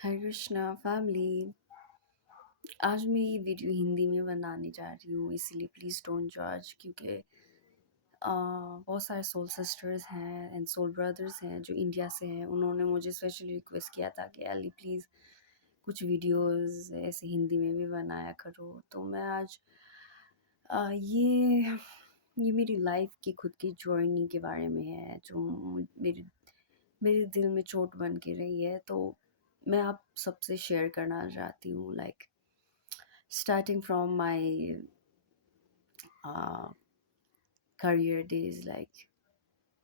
हरे Krishna family. आज मैं ये वीडियो हिंदी में बनाने जा रही हूँ, इसीलिए प्लीज़ डोंट जज, क्योंकि बहुत सारे सोल सिस्टर्स हैं एंड सोल ब्रदर्स हैं जो इंडिया से हैं। उन्होंने मुझे स्पेशली रिक्वेस्ट किया था कि अली प्लीज़ कुछ वीडियोस ऐसे हिंदी में भी बनाया करो। तो मैं आज ये मेरी लाइफ की खुद की जर्नी के बारे में है, जो मेरे मेरे दिल में चोट बन के रही है। तो मैं आप सबसे शेयर करना चाहती हूँ, like starting from my career days. Like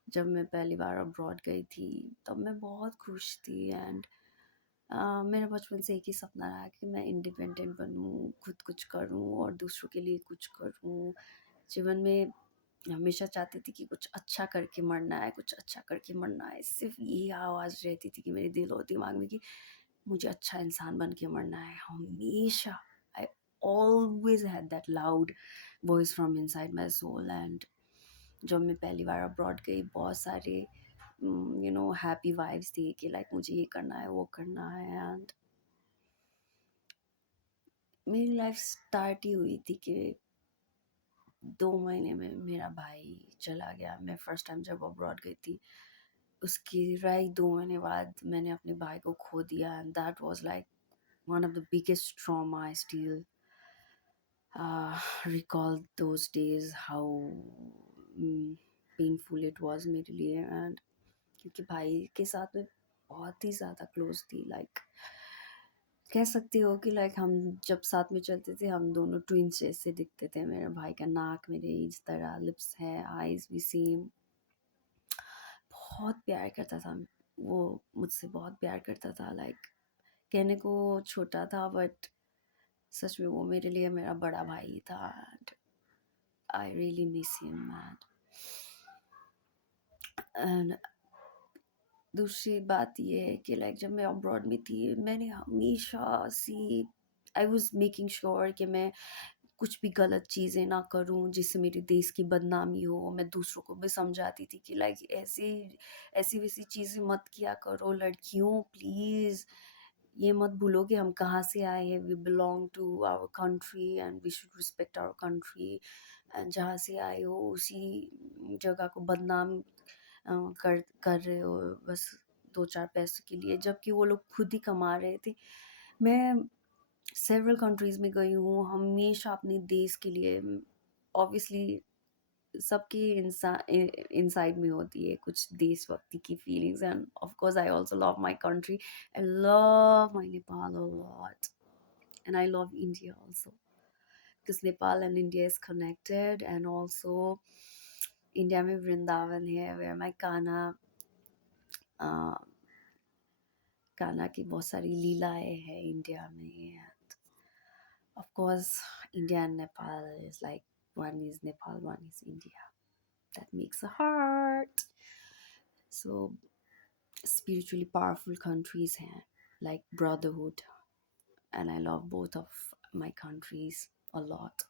जब मैं पहली बार अब्रॉड गई थी तब मैं बहुत खुश थी एंड मेरा बचपन से एक ही सपना रहा कि मैं इंडिपेंडेंट बनूँ, खुद कुछ करूँ और दूसरों के लिए कुछ करूँ। जीवन में हमेशा चाहती थी कि कुछ अच्छा करके मरना है, कुछ अच्छा करके मरना है। सिर्फ यही आवाज़ रहती थी कि मेरे दिल और दिमाग में कि मुझे अच्छा इंसान बन के मरना है। हमेशा I always had that loud voice from inside my soul. And जब मैं पहली बार अब्रॉड गई, बहुत सारे हैप्पी वाइब्स थी कि लाइक मुझे ये करना है, वो करना है। एंड मेरी लाइफ स्टार्ट ही हुई थी कि 2 महीने में मेरा भाई चला गया। मैं फर्स्ट टाइम जब अब्रॉड गई थी, उसके राइट 2 महीने बाद मैंने अपने भाई को खो दिया। And that was like one of the biggest trauma. I still recall those days, how painful it was मेरे लिए। एंड क्योंकि भाई के साथ में बहुत ही ज़्यादा क्लोज थी, लाइक कह सकते हो कि लाइक हम जब साथ में चलते थे हम दोनों ट्विंस जैसे दिखते थे। मेरे भाई का नाक मेरे इस तरह, लिप्स है, आईज भी सेम। बहुत प्यार करता था वो, मुझसे बहुत प्यार करता था। लाइक कहने को छोटा था बट सच में वो मेरे लिए मेरा बड़ा भाई था। I really miss him man. And दूसरी बात ये है कि लाइक जब मैं अब्रॉड में थी, मैंने हमेशा से आई वॉज मेकिंग श्योर कि मैं कुछ भी गलत चीज़ें ना करूं जिससे मेरे देश की बदनामी हो। मैं दूसरों को भी समझाती थी कि लाइक ऐसी ऐसी वैसी चीज़ें मत किया करो लड़कियों, प्लीज़। ये मत भूलो कि हम कहाँ से आए हैं। We belong to our country and we should respect our country. And जहाँ से आए हो उसी जगह को बदनाम कर रहे हो बस 2-4 पैसों के लिए, जबकि वो लोग खुद ही कमा रहे थे। मैं सेवरल कंट्रीज़ में गई हूँ, हमेशा अपने देश के लिए। ऑब्वियसली सबके इनसाइड में होती है कुछ देशभक्ति की feelings. End of course I also love my country. I love my Nepal a lot and I love India also, because Nepal and India is connected। and also India में वृंदावन है, where my कान्हा की बहुत सारी लीलाएं हैं इंडिया में। And of course India and Nepal is like, one is Nepal, one is India. That makes a heart. So spiritually powerful countries हैं, like brotherhood, and I love both of my countries a lot।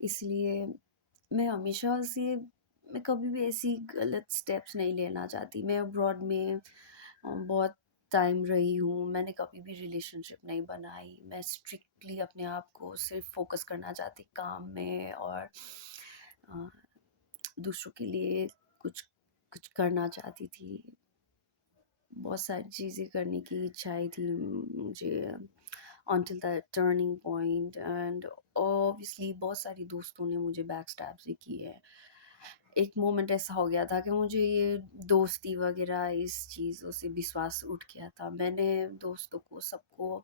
इसलिए मैं हमेशा से, मैं कभी भी ऐसी गलत स्टेप्स नहीं लेना चाहती। मैं अब्रॉड में बहुत टाइम रही हूँ, मैंने कभी भी रिलेशनशिप नहीं बनाई। मैं स्ट्रिक्टली अपने आप को सिर्फ फोकस करना चाहती काम में, और अ, दूसरों के लिए कुछ कुछ करना चाहती थी। बहुत सारी चीज़ें करने की इच्छाएं थी मुझे, until the turning point. And obviously बहुत सारी दोस्तों ने मुझे बैक स्टैब भी की है। एक मोमेंट ऐसा हो गया था कि मुझे ये दोस्ती वगैरह इस चीज़ों से विश्वास उठ गया था। मैंने दोस्तों को सबको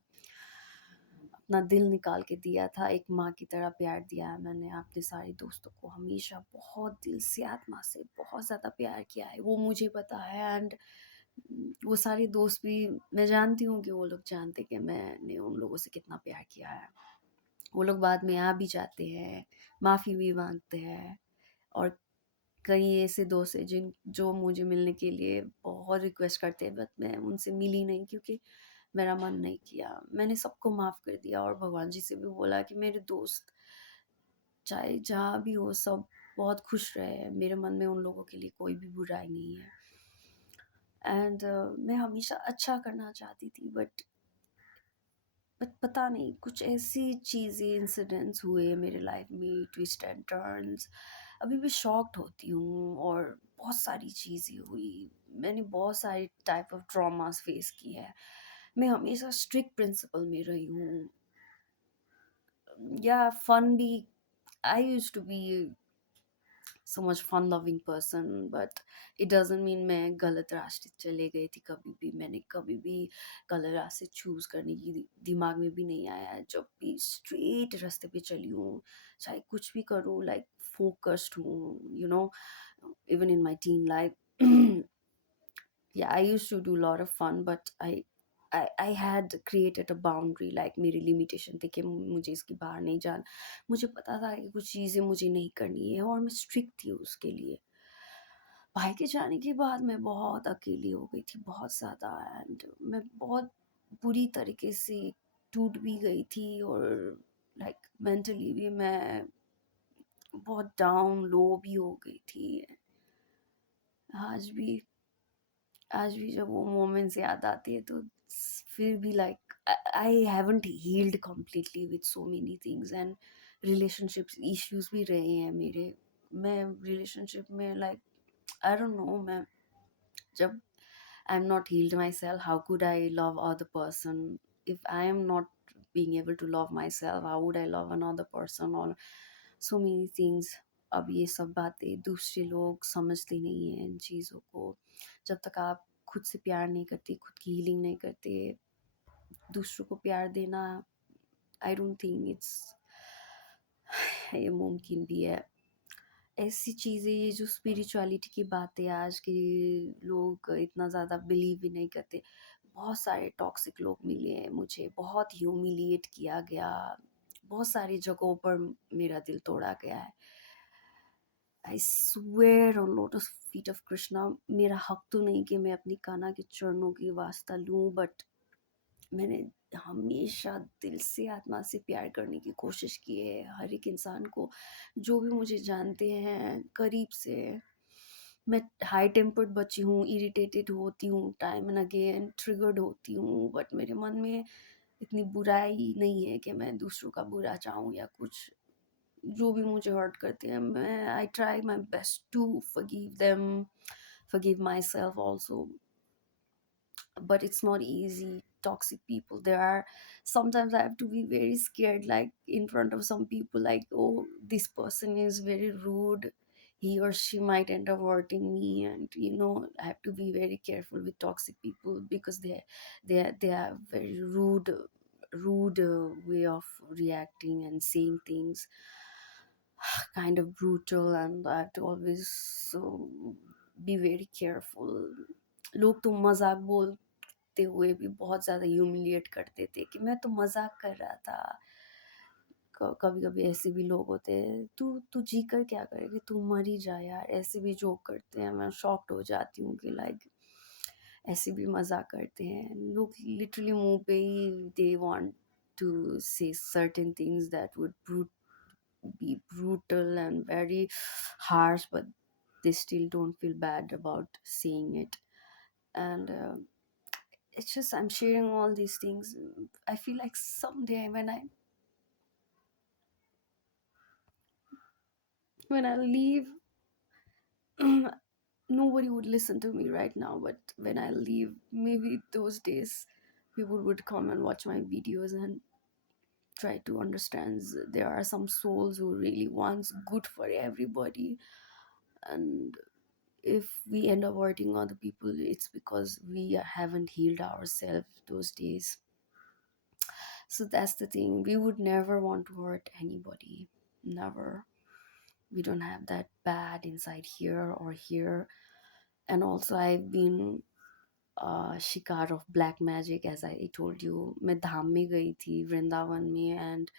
अपना दिल निकाल के दिया था, एक माँ की तरह प्यार दिया है मैंने अपने सारे दोस्तों को। हमेशा बहुत दिल से, आत्मा से बहुत ज़्यादा प्यार किया है, वो मुझे पता है। एंड वो सारे दोस्त भी, मैं जानती हूँ कि वो लोग जानते कि मैंने उन लोगों से कितना प्यार किया है। वो लोग बाद में आ भी जाते हैं, माफ़ी भी मांगते हैं। और कई ऐसे दोस्त हैं जो मुझे मिलने के लिए बहुत रिक्वेस्ट करते हैं, बट मैं उनसे मिली नहीं क्योंकि मेरा मन नहीं किया। मैंने सबको माफ़ कर दिया और भगवान जी से भी बोला कि मेरे दोस्त चाहे जहाँ भी हो, सब बहुत खुश रहे। मेरे मन में उन लोगों के लिए कोई भी बुराई नहीं है। एंड मैं हमेशा अच्छा करना चाहती थी, बट बट पता नहीं कुछ ऐसी चीज़ें इंसिडेंट्स हुए मेरे लाइफ में, ट्विस्ट एंड टर्न्स, अभी भी शॉक्ड होती हूँ। और बहुत सारी चीज़ें हुई, मैंने बहुत सारी टाइप ऑफ ट्रॉमास फेस की है। मैं हमेशा स्ट्रिक्ट प्रिंसिपल में रही हूँ, या फन भी। I use to be so much fun loving person, but it doesn't mean मैं गलत रास्ते चले गई थी। कभी भी मैंने कभी भी गलत रास्ते चूज करने की दिमाग में भी नहीं आया। जब भी स्ट्रेट रास्ते पे चली हूँ, चाहे कुछ भी करूँ, लाइक फोकस्ड हूँ, you know, even in my tin life. Yeah, I used to do a lot of fun, but I had created a boundary, like मेरी limitation थी कि मुझे इसके बाहर नहीं जाना। मुझे पता था कि कुछ चीज़ें मुझे नहीं करनी है, और मैं strict थी उसके लिए। भाई के जाने के बाद मैं बहुत अकेली हो गई थी, बहुत ज़्यादा। एंड मैं बहुत बुरी तरीके से टूट भी गई थी, और लाइक मेंटली भी मैं बहुत डाउन लो भी हो गई थी। आज भी आज भी जब वो मोमेंट्स याद आती है तो फिर भी like I haven't healed completely with so many things. And relationships issues भी रहे हैं मेरे। मैं रिलेशनशिप में लाइक आई डोंट नो, मैं जब I am not healed myself, how could I love other person? If I am not being able to love myself, how would I love another person? Or so many things। अब ये सब बातें दूसरे लोग समझते नहीं हैं इन चीज़ों को। जब तक आप खुद से प्यार नहीं करते, खुद की हीलिंग नहीं करते, दूसरों को प्यार देना, आई डोंट थिंक इट्स ये मुमकिन भी है। ऐसी चीज़ें, ये जो स्पिरिचुअलिटी की बातें आज के लोग इतना ज़्यादा बिलीव भी नहीं करते। बहुत सारे टॉक्सिक लोग मिले हैं मुझे, बहुत ह्यूमिलिएट किया गया, बहुत सारी जगहों पर मेरा दिल तोड़ा गया है। I swear on lotus feet of Krishna, मेरा हक तो नहीं कि मैं अपनी कान्हा के चरणों की वास्ता लूँ, बट मैंने हमेशा दिल से, आत्मा से प्यार करने की कोशिश की है हर एक इंसान को, जो भी मुझे जानते हैं करीब से। मैं हाई टेम्पर्ड बच्ची हूँ, इरिटेटेड होती हूँ, टाइम एंड अगेन ट्रिगर्ड होती हूँ, बट मेरे मन में इतनी बुराई नहीं है कि मैं दूसरों का बुरा चाहूँ या कुछ। जो भी मुझे हर्ट करते हैं, मैं I try my best to forgive them, forgive myself also, but it's not easy. Toxic people, there are sometimes I have to be very scared, like in front of some people, like, oh, this person is very rude, he or she might end up hurting me. And I have to be very careful with toxic people, because they are very rude way of reacting and saying things, kind of brutal, and I have to always be very careful. लोग तो मजाक बोलते हुए भी बहुत ज़्यादा humiliate करते थे कि मैं तो मजाक कर रहा था। कभी कभी ऐसे भी लोग होते हैं, तू जी कर क्या करेगी, तू मर ही जा यार, ऐसे भी जोक करते हैं। मैं शॉक्ड हो जाती हूँ कि लाइक ऐसे भी मजाक करते हैं लोग, लिटरली मुंह पे ही दे वांट टू से certain things that would be brutal and very harsh, but they still don't feel bad about saying it. And it's just I'm sharing all these things. I feel like someday when I leave, nobody would listen to me right now. But when I leave, maybe those days, people would come and watch my videos and try to understand there are some souls who really wants good for everybody. And if we end up hurting other people, it's because we haven't healed ourselves those days. So that's the thing, we would never want to hurt anybody, never. We don't have that bad inside here or here. And also I've been शिकार of black magic, as I told you. मैं धाम में गई थी वृंदावन में, and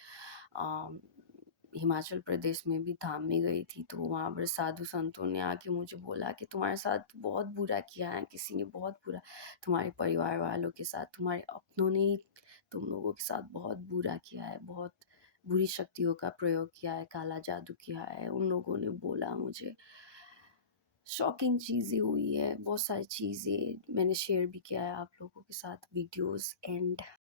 Himachal Pradesh में भी धाम में गई थी। तो वहाँ पर साधु संतों ने आके मुझे बोला कि तुम्हारे साथ बहुत बुरा किया है, किसी ने बहुत बुरा, तुम्हारे परिवार वालों के साथ, तुम्हारे अपनों ने ही तुम लोगों के साथ बहुत बुरा किया है, बहुत बुरी शक्तियों का प्रयोग किया है, काला जादू किया है, उन लोगों ने बोला मुझे। शॉकिंग चीज़ें हुई है, बहुत सारी चीज़ें मैंने शेयर भी किया है आप लोगों के साथ, वीडियोस। एंड